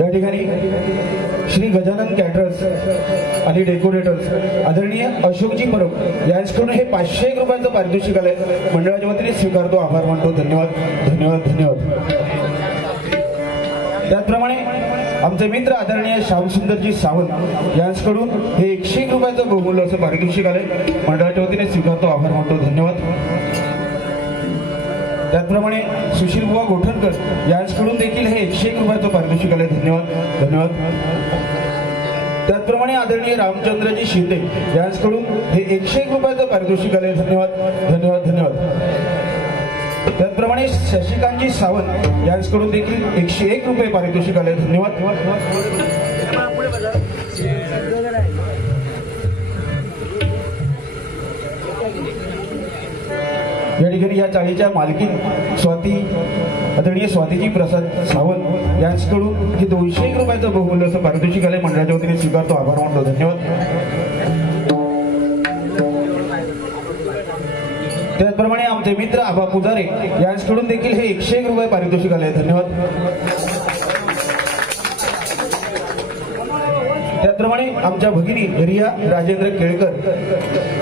या ठिकाणी श्री गजानन कॅटरर्स आणि डेकोरेटर्स आदरणीय अशोकजी परब यांच्याकडून हे 501 रुपयाचं पारितोषिक आलंय. मंडळाच्या वतीने स्वीकारतो, आभार मानतो. धन्यवाद धन्यवाद धन्यवाद. त्याचप्रमाणे आमचे मित्र आदरणीय श्यामसुंदरजी सावंत यांच्याकडून हे 101 रुपयाचं बहुमूल्य असं पारितोषिक आलंय. मंडळाच्या वतीने स्वीकारतो, आभार मानतो. धन्यवाद. त्याचप्रमाणे सुशील बुवा गोठणकर यांच्याकडून देखील हे 101 रुपयाचं पारितोषिक आलंय. धन्यवाद धन्यवाद. त्याचप्रमाणे आदरणीय रामचंद्रजी शिंदे यांच्याकडून हे 101 रुपयाचं पारितोषिक आलंय. धन्यवाद धन्यवाद धन्यवाद. त्याचप्रमाणे शशिकांतजी सावंत यांच्याकडून देखील 101 रुपये पारितोषिक आलंय. धन्यवाद. या ठिकाणी या चाळीच्या मालकीन आदरणीय स्वातीजी प्रसाद सावंत यांच्याकडून हे 201 रुपयाचं बहुमूल्य असं पारितोषिक आलंय. मंडळाच्या वतीने स्वीकारतो, आभार मानतो. धन्यवाद. त्याचप्रमाणे आमचे मित्र आबा पुजारे यांच्याकडून देखील हे 101 रुपये पारितोषिक आलंय. धन्यवाद. त्याचप्रमाणे आमच्या भगिनी रिया राजेंद्र केळकर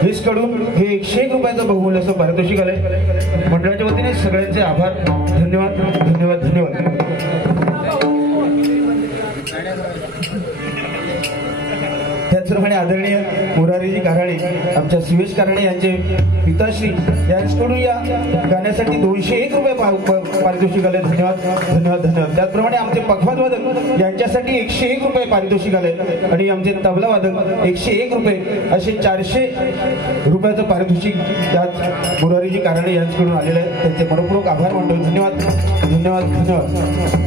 हिसकडून हे 101 रुपयाचं बहुमूल्य असं पारितोषिक आलंय. मंडळाच्या वतीने सगळ्यांचे आभार. धन्यवाद धन्यवाद धन्यवाद. त्याचप्रमाणे आदरणीय मुरारीजी काराणे आमच्या सुयश काराणे यांचे पिताश्री यांच्याकडून या गाण्यासाठी 201 रुपये पारितोषिक आले. धन्यवाद धन्यवाद धन्यवाद. त्याचप्रमाणे आमचे पखवाज वादक यांच्यासाठी 101 रुपये पारितोषिक आले आणि आमचे तबला वादक 101 रुपये असे 400 रुपयाचं पारितोषिक यात मुरारीजी काराणे यांच्याकडून आलेलं आहे. त्यांचे मनपूर्वक आभार मानतो. धन्यवाद धन्यवाद धन्यवाद. धन्यवाद.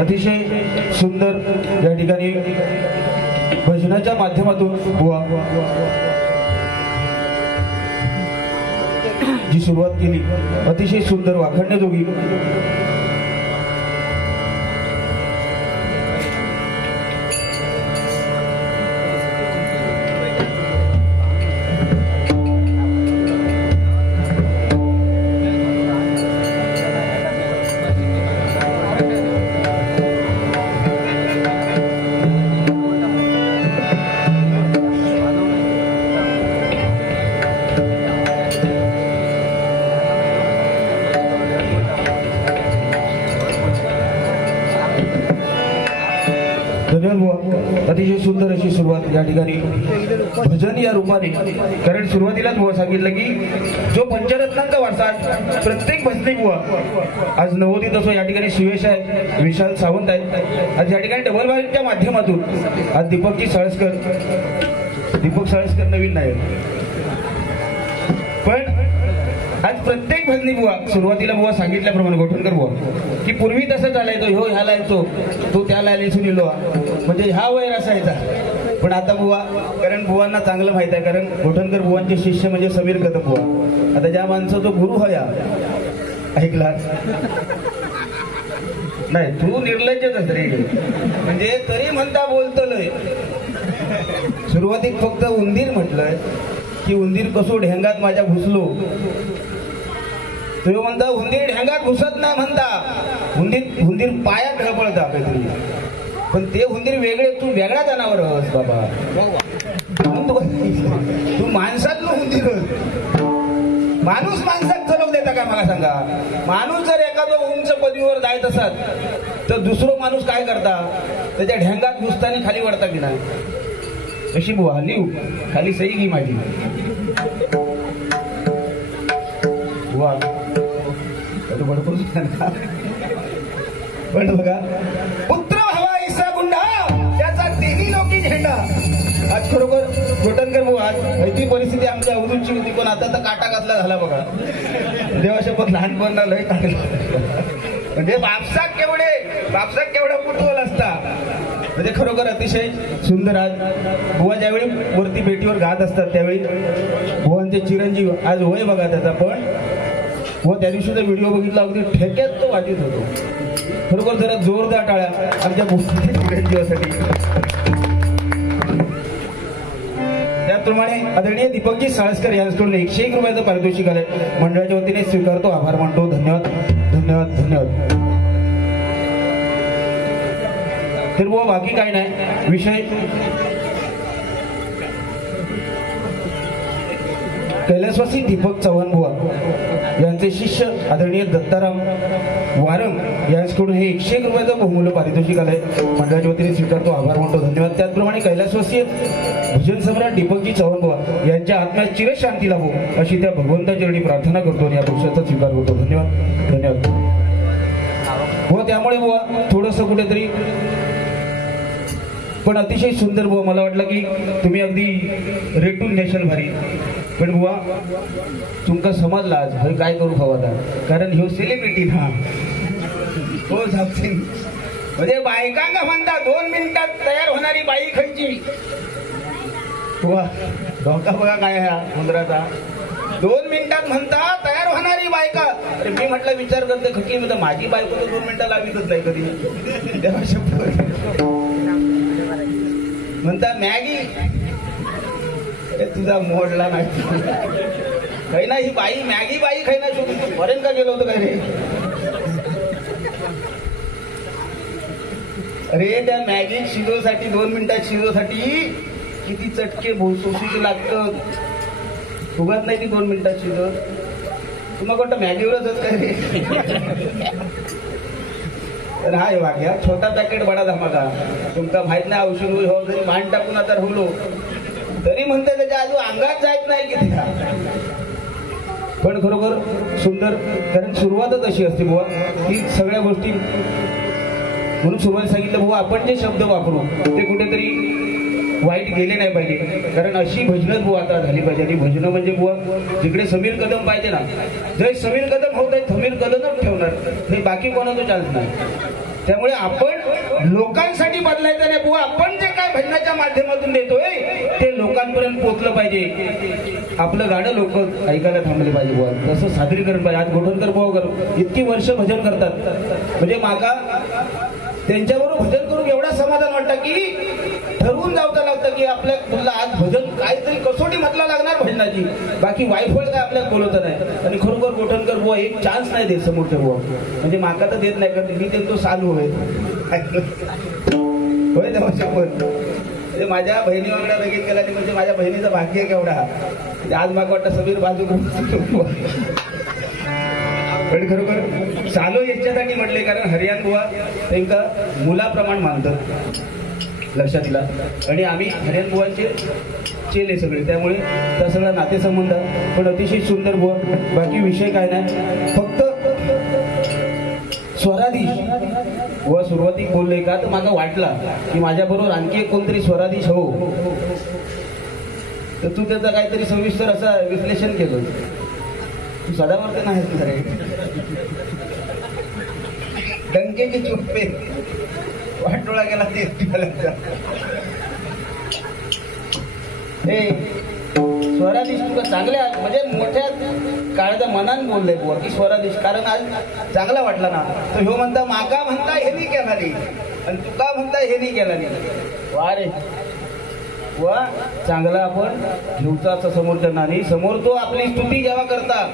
अतिशय सुंदर या ठिकाणी भजनाच्या माध्यमातून बुवा जी सुरुवात केली अतिशय सुंदर वाखण्याजोगी. अतिशय सुंदर अशी सुरुवात या ठिकाणी भजन या रूपाने. कारण सुरुवातीलाच बुवा सांगितलं की जो पंचरत्नांचा वारसा प्रत्येक भजनी बुवा आज नवोदित असो या ठिकाणी शिवेश आहे, विशाल सावंत आहेत. आज या ठिकाणी डबल बारीच्या माध्यमातून आज दीपक साळसकर नवीन नाही पण आज प्रत्येक भजनी बुवा सुरुवातीला बुवा सांगितल्याप्रमाणे गोठणकर बुवा की पूर्वी तसं चालायचो, ह्यो ह्याला यायचो तो त्याला यायचो निलो म्हणजे हा वैर असायचा. पण आता बुवा कारण बुवांना चांगलं माहित आहे कारण गोठणकर बुवांचे शिष्य म्हणजे समीर कदम बुवा. आता ज्या माणसाचा गुरु हया ऐकला नाही तू निर्लज्जच रे म्हणजे तरी म्हणता बोलतोय. सुरुवातीक फक्त उंदीर म्हटलंय की उंदीर कसो ढेंगात माझ्या घुसलो. तो म्हणता उंदीर ढेंगात घुसत नाही म्हणता उंदीर पायात ढळपळता काहीतरी. पण ते उंदीर वेगळे तू वेगळ्या जनावर हस बाबा. तू माणसातलं उंदीर माणूस माणसात चलव देता का मला सांगा. माणूस जर एखादं उंच पदवीवर जायत असत तर दुसरं माणूस काय करता त्याच्या ढेंगात घुसताना खाली वळता की नाही. अशी बुवा लिहू खाली सही घी माझी बुवा पण बघा पुत्र हवा इसा गुंडा त्याचा तिन्ही लोकी झेंडा. आज खरोखर गोठणकर बुवा आज ती परिस्थिती आमच्या अवधूतची होती पण आता तर काटा घातला झाला बघा. देवाशपथ लहानपणा लय टाकला म्हणजे बापसाक केवढा फुटबॉल असता. म्हणजे खरोखर अतिशय सुंदर. आज बुवा ज्यावेळी वरती भेटीवर गात असतात त्यावेळी बुवांचे चिरंजीव आज वय बघा त्याचा पण व त्या दिवशीचा व्हिडिओ बघितला अगदी ठेक्यात तो वाजत होतो. खरोखर जरा जोरदार टाळ्या आमच्या चिरंजीवासाठी. त्याचप्रमाणे आदरणीय दीपकजी साळसकर यांच्याकडून 101 रुपयाचं पारितोषिक आलंय. मंडळाच्या वतीने स्वीकारतो, आभार मानतो. धन्यवाद धन्यवाद धन्यवाद. तर बुवा बाकी काय नाही विषय कैलासवासी दीपक चव्हाण बुवा यांचे शिष्य आदरणीय दत्ताराम वारंग यांच्याकडून हे 101 रुपयाचं बहुमूल्य पारितोषिक आलंय. मंडळाच्या वतीने स्वीकारतो, आभार मानतो. धन्यवाद. त्याचप्रमाणे कैलासवासी भजन सम्राट दीपकजी चव्हाण बुवा यांच्या आत्म्यात चिरशांती लाभो अशी त्या भगवंताचरणी प्रार्थना करतो आणि या पक्षाचा स्वीकार करतो. धन्यवाद धन्यवाद. हो त्यामुळे बुवा थोडंसं कुठेतरी पण अतिशय सुंदर बुवा. मला वाटलं की तुम्ही अगदी रेटून नेशल भारी पण बुवा तुमका समजला आज हे काय करू हवा कारण ह्यो सेलिब्रिटी ना हो समथिंग म्हणजे बायकांना म्हणता 2 मिनिटात तयार होणारी बाई खायची बुवा. धोका बघा काय ह्या मुंद्राचा 2 मिनिटात म्हणता तयार होणारी बायका. अरे मी म्हटलं विचार करते खटली म्हणता माझी बायको तर 2 मिनिटं लावितच नाही कधी. म्हणता मॅगी तुझा मोडला नाही काही ना ही बाई मॅगी बाई खाई ना शोधून फॉरेन का गेलो होतो काय रे. अरे त्या मॅगी शिजोसाठी 2 मिनिटात शिजोसाठी किती चटके भोसोशीचे लागतं. फुगत नाही ती 2 मिनिटात शिजत. तुम्हाला कोणतं मॅगीवरच काय रे. तर हा हे वाक्य छोटा पॅकेट बडा धमाका. तुमका माहित नाही औषध हो जरी मान टाकून आता राहलो तरी म्हणते त्याच्या आजू अंगात जायत नाही की त्या. पण खरोखर सुंदर, कारण सुरुवातच अशी असते बुवा की सगळ्या गोष्टी. म्हणून सुरुवात सांगितलं बुवा आपण जे शब्द वापरू ते कुठेतरी वाईट गेले नाही पाहिजे. कारण अशी भजनच बुवा आता झाली पाहिजे. आणि भजनं म्हणजे बुवा जिकडे समीर कदम पाहिजे ना, जर समीर कदम होत आहे समीर कदमच ठेवणार, हे बाकी कोणाचं चालत नाही. त्यामुळे आपण लोकांसाठी बदलायचं नाही बुवा. आपण जे काय भजनाच्या माध्यमातून देतोय ते लोकांपर्यंत पोहोचलं पाहिजे. आपलं गाणं लोक ऐकायला थांबले पाहिजे बुवा. तसं सादरीकरण पाहिजे. आज गोठणकर बुवा इतकी वर्ष भजन करतात म्हणजे माका त्यांच्याबरोबर भजन करून एवढा समाधान वाटतं की ठरवून जावं लागतं की आपल्या मुलाला आज भजन काहीतरी कसोटी म्हटला लागणार भजनाची. बाकी वायफळ काय आपल्याला बोलवत नाही. आणि खरोखर गोठणकर बुवा एक चान्स नाही देत समोरच्या बुवा. म्हणजे माका तर देत नाही कारण मी देतो चालू होय होय तेव्हा शपथ. म्हणजे माझ्या बहिणी वांगडा लगीन केला म्हणजे माझ्या बहिणीचं भाग्य केवढा. आज माका वाटतं समीर बाजू पण खरोखर चालो याच्यासाठी म्हटले कारण हरियाण बुवा त्यांना मुलाप्रमाण मानतात. लक्षात दिला. आणि आम्ही हरियाण बुवांचे चेले सगळे, त्यामुळे त्या सगळा नातेसंबंध. पण अतिशय सुंदर बुवा. बाकी विषय काय नाही, फक्त स्वराधीश बुवा सुरुवातीक बोलले का तर मला वाटला की माझ्याबरोबर आणखी एक कोणतरी स्वराधीश हो. तर तू त्याचं काहीतरी सविस्तर असं विश्लेषण केलं. तू सदावर तर नाहीस रे. डंकेची चुप्पे वाटोळा गेला ते स्वराधीश तुका चांगल्या म्हणजे मोठ्या काळाच्या मनान बोलले बुवा की स्वराधीश. कारण आज चांगला वाटला ना. तर ह्यो म्हणता माका म्हणता हे नाही केला नाही आणि तुका म्हणता हे नाही केला नाही. वा रे वा चांगला आपण घेऊचा समोरच्या नाही. समोर तो आपली स्तुती जेव्हा करता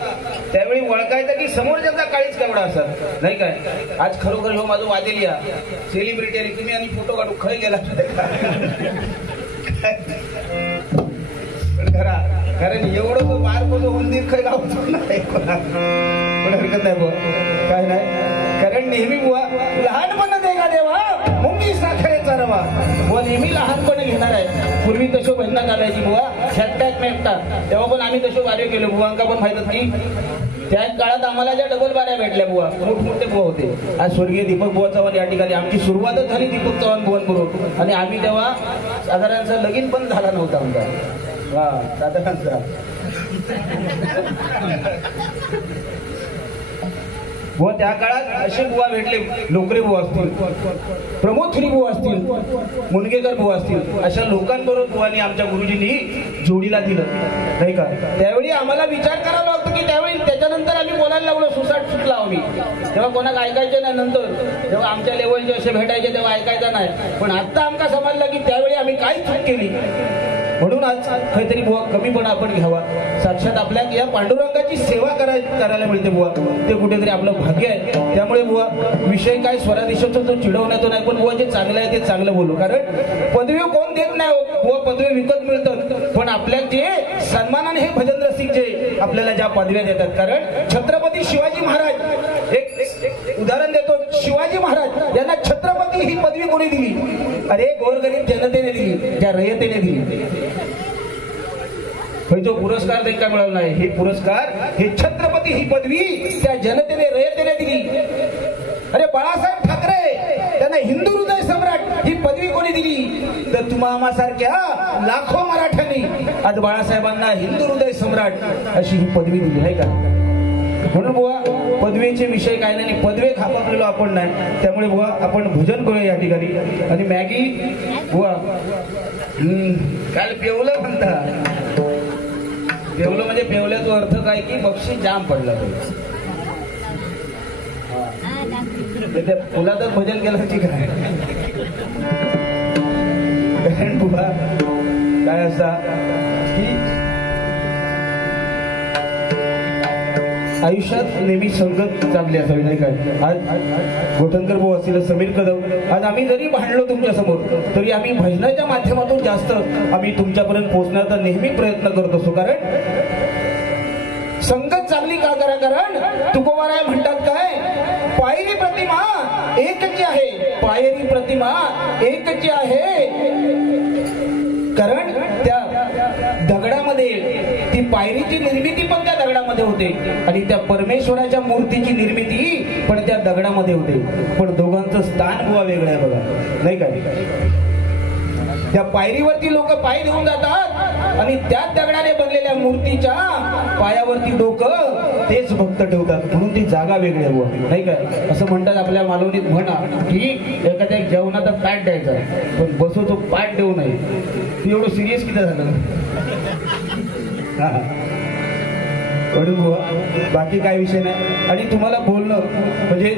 त्यावेळी ओळखायचं की समोरच्याचा काळीच केवढा असत नाही काय. आज खरोखर ह्यो माझं वादेलिया सेलिब्रिटी आणि तुम्ही आणि फोटो काढू खय गेला खरा. कारण एवढं तो बारकोचं उंदीर खय गावतो नाही कोणा पण हरकत नाही बुवा. काय नाही कारण नेहमी बुवा लहानपण दे का देवा मुंगी साखरेचा रवा बुवा नेहमी लहानपण घेणार आहे. पूर्वी तसं भजनात आलायची बुवा छॅकटॅक मेकटा तेव्हा पण आम्ही तसं कार्य केलं. बुवांका पण माहित की त्याच काळात आम्हाला ज्या डबल बाऱ्या भेटल्या बुवा मोठमोठे बुवा होते. आज स्वर्गीय दीपक बुवा चव्हाण या ठिकाणी आमची सुरुवातच झाली दीपक चव्हाण बुवांबरोबर. आणि आम्ही तेव्हा साधारणचा लगीन पण झाला नव्हता आमचा. हा साधारणचा बुवा त्या काळात असे बुवा भेटले. लोकरे बुवा असतील, प्रमोद बुवा असतील, मुनगेकर बुवा असतील, अशा लोकांबरोबर बुवानी आमच्या गुरुजींनी जोडीला दिलं नाही का. त्यावेळी आम्हाला विचार करावा लागतो की त्यावेळी त्याच्यानंतर आम्ही बोलायला लागलो सुसाट सुटला आम्ही. तेव्हा कोणाला ऐकायचं नाही. नंतर जेव्हा आमच्या लेवलचे असे भेटायचे तेव्हा ऐकायचं नाही. पण आता आमका समजलं की त्यावेळी आम्ही काय चूक केली. म्हणून आज काहीतरी बुवा कमीपणा आपण घ्यावा. साक्षात आपल्या या पांडुरंगाची सेवा करायला मिळते बुवा ते कुठेतरी आपलं भाग्य आहे. त्यामुळे बुवा विषय काय स्वराधीशाचा तो चिडवण्याचा नाही. पण बुवा जे चांगलं आहे ते चांगलं बोलू. कारण पदवी कोण देत नाही बुवा. पदवी विकत मिळतात. पण आपल्या जे सन्मानाने हे भजन रसिक जे आपल्याला ज्या पदव्या देतात. कारण छत्रपती शिवाजी महाराज एक उदाहरण देतो. शिवाजी महाराज यांना छत्रपती ही पदवी कोणी दिली. अरे गोरगरीब जनतेने दिली, त्या रयतेने दिली. जो पुरस्कार देखील मिळाला नाही. हे पुरस्कार हे छत्रपती ही पदवी त्या जनतेने रयतेने दिली. अरे बाळासाहेब ठाकरे त्यांना हिंदू हृदय सम्राट ही पदवी कोणी दिली. तर तुम्हा आम्हासारख्या लाखो मराठ्यांनी आज बाळासाहेबांना हिंदू हृदय सम्राट अशी ही पदवी दिली आहे का. म्हणून बुवा पदवीचे विषय काय नाही. पदवे खापापलेलो आपण नाही. त्यामुळे बुवा आपण भजन करूया या ठिकाणी. आणि मॅगी बुवा काल पेवलं म्हणता. पेवलं म्हणजे पेवल्याचा अर्थ काय की बक्षीस जाम पडला. त्या फुलातच भजन केलं ठीक आहे. बुवा काय असा की आयुष्यात नेहमी संगत चांगली असावी नाही काय. आज गोठणकर भाऊ असतील, समीर कदम, आज आम्ही जरी भांडलो तुमच्या समोर तरी आम्ही भजनाच्या माध्यमातून जास्त आम्ही तुमच्यापर्यंत पोहोचण्याचा नेहमी प्रयत्न करत असतो. कारण संगत चांगली का करा, कारण तुकोबाराय म्हणतात काय, पायरी प्रतिमा एकची आहे, पायरी प्रतिमा एकची आहे. कारण त्या दगडामध्ये ती पायरीची निर्मिती पण त्या दगडामध्ये होते आणि त्या परमेश्वराच्या मूर्तीची निर्मिती पण त्या दगडामध्ये होते. पण दोघांचं स्थान बुवा वेगळं आहे बघा, नाही काय. त्या पायरीवरती लोक पाय देऊन जातात आणि त्याच दगडाने बनलेल्या मूर्तीच्या पायावरती डोकं तेच भक्त ठेवतात, म्हणून ती जागा वेगळी आहे, नाही काय. असं म्हणतात आपल्या मालवणीत म्हणा की एखाद्या जेवणाचा ताट द्यायचा पण बसू तो पाठ देऊ नये. एवढं सिरियस किती झालं. म्हणून बुवा बाकी काय विषय नाही. आणि तुम्हाला बोलणं म्हणजे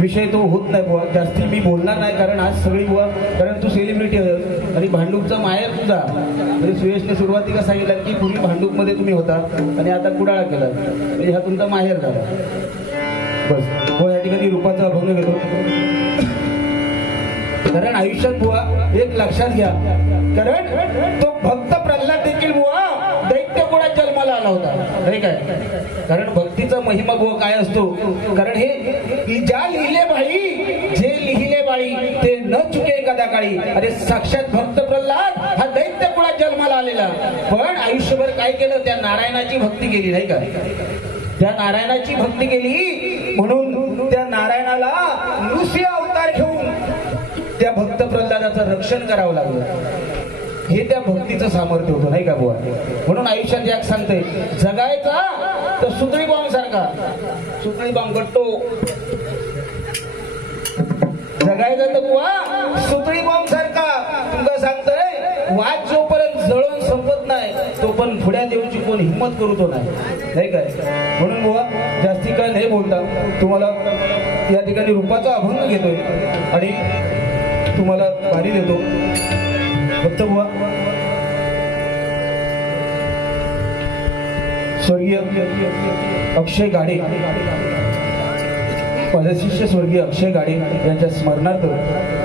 विषय तो होत नाही बुवा, जास्ती मी बोलणार नाही. कारण आज सगळी बुवा, कारण तू सेलिब्रिटी आहे आणि भांडूपचा माहेर तुझा. म्हणजे सुयशने सुरुवातीला सांगितलं की पूर्वी भांडूपमध्ये तुम्ही होता आणि आता कुडाळा केला, म्हणजे हा तुमचा माहेर झाला. बस हो, या ठिकाणी रूपाचा अभंग घेतो. कारण आयुष्यात बुवा एक लक्षात घ्या, कारण तो भक्त प्रल्हाद देखील बुवा दैत्य कुळात जन्माला आला होता, नाही काय. कारण भक्तीचा महिमा बुवा काय असतो, कारण हे ज्या लिहिले बाई, जे लिहिले बाई ते न चुके कदा काळी. अरे साक्षात भक्त प्रल्हाद हा दैत्य कुळात जन्माला आलेला, पण आयुष्यभर काय केलं, त्या नारायणाची भक्ती केली, नाही का. त्या नारायणाची भक्ती केली म्हणून त्या नारायणाला नृसिंह अवतार घेऊन त्या भक्त प्रल्हादाचं रक्षण करावं लागलं. हे त्या भक्तीचं सामर्थ्य होतं, नाही का बुवा. म्हणून आयुष्यात याक सांगते, जगायचा तर सुतळी बॉम्ब सारखा, सुतळी बॉम्ब गट्टो जगायचं तर बुवा सुतळी बॉम्ब सारखा. तुमका सांगतोय वाद जोपर्यंत जळून संपत नाही तोपर्यंत पुढ्या देऊची कोण हिंमत करू तो नाही, नाही काय. म्हणून बुवा जास्ती काय नाही बोलता, तुम्हाला या ठिकाणी रूपाचा अभंग घेतोय आणि तुम्हाला बारी देतो. फक्त बुवा स्वर्गीय अक्षय गाडे, माझे शिष्य स्वर्गीय अक्षय गाडे यांच्या स्मरणार्थ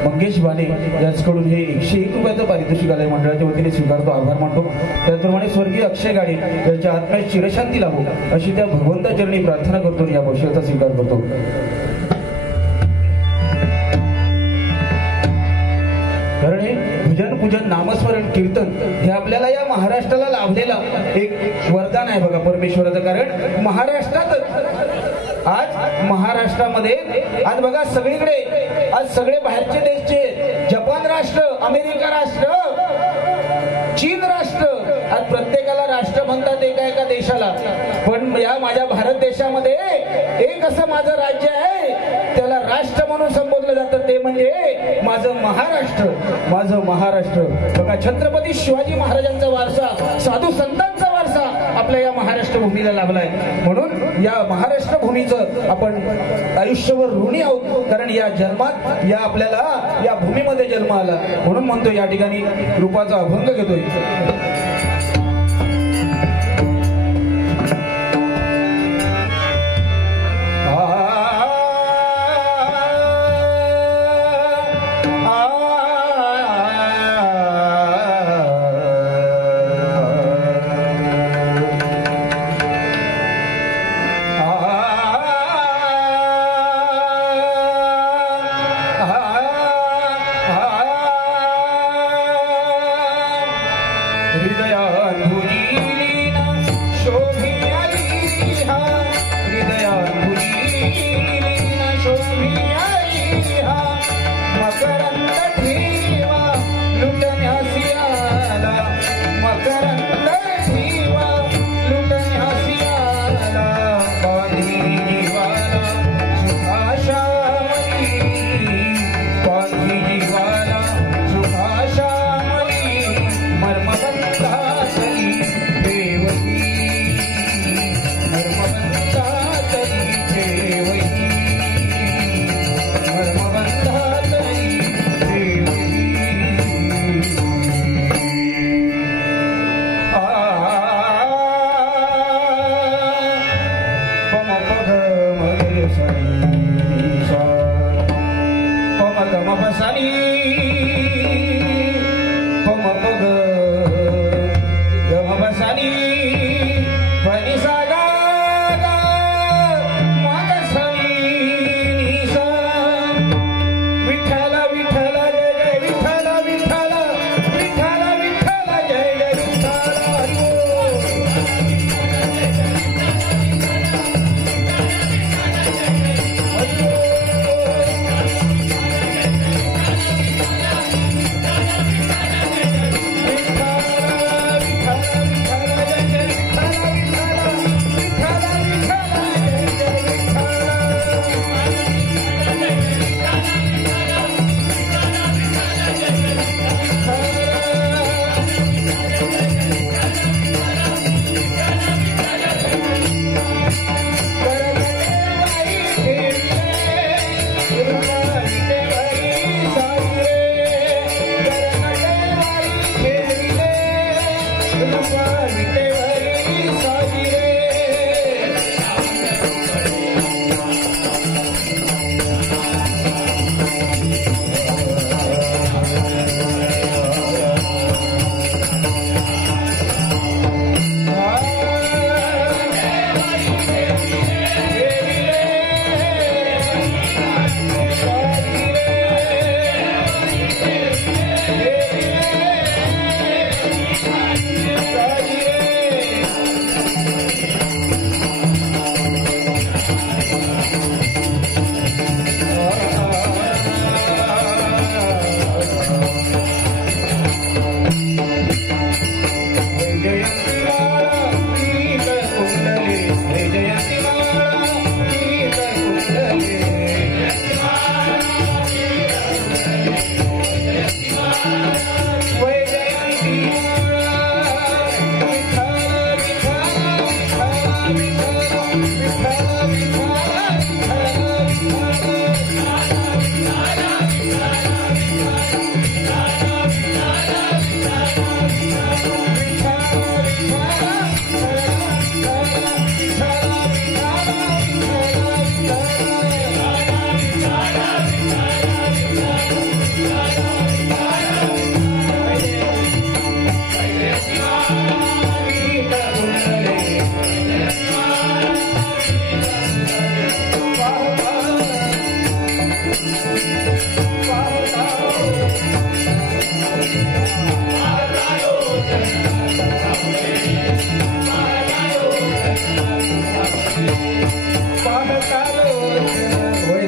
मंगेश बाने यांच्याकडून हे 101 रुपयाचं पारितोषिक आलंय, मंडळाच्या वतीने स्वीकारतो, आभार मानतो. त्याचप्रमाणे स्वर्गीय अक्षय गाडे यांच्या आत्म्यास चिरशांती लाभो अशी त्या भगवंताचरणी प्रार्थना करतो आणि या भविष्याचा स्वीकार करतो. कारण हे भजन पूजन नामस्मरण कीर्तन हे आपल्याला या महाराष्ट्राला लाभलेला एक वरदान आहे बघा परमेश्वराचं. कारण महाराष्ट्रातच आज महाराष्ट्रामध्ये आज बघा सगळीकडे आज सगळे बाहेरचे देशचे, जपान राष्ट्र, अमेरिका राष्ट्र, चीन राष्ट्र, आज प्रत्येकाला राष्ट्र म्हणतात एका एका देशाला. पण या माझ्या भारत देशामध्ये एक असं माझं राज्य आहे त्याला राष्ट्र म्हणून संबोधलं जातं, ते म्हणजे माझं महाराष्ट्र. माझं महाराष्ट्र बघा, छत्रपती शिवाजी महाराजांचा वारसा, साधू संतांचा वारसा आपल्या या महाराष्ट्र भूमीला लाभलाय. म्हणून या महाराष्ट्र भूमीचं आपण आयुष्यभर ऋणी आहोत, कारण या जन्मात या आपल्याला या भूमीमध्ये जन्म आला. म्हणून म्हणतो या ठिकाणी रूपाचा अभंग घेतोय. हृदय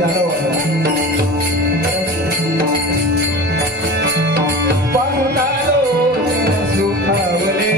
जाणव पाहुणालो सुखावले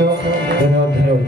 धन्यवाद धन्यवाद धन्यवाद.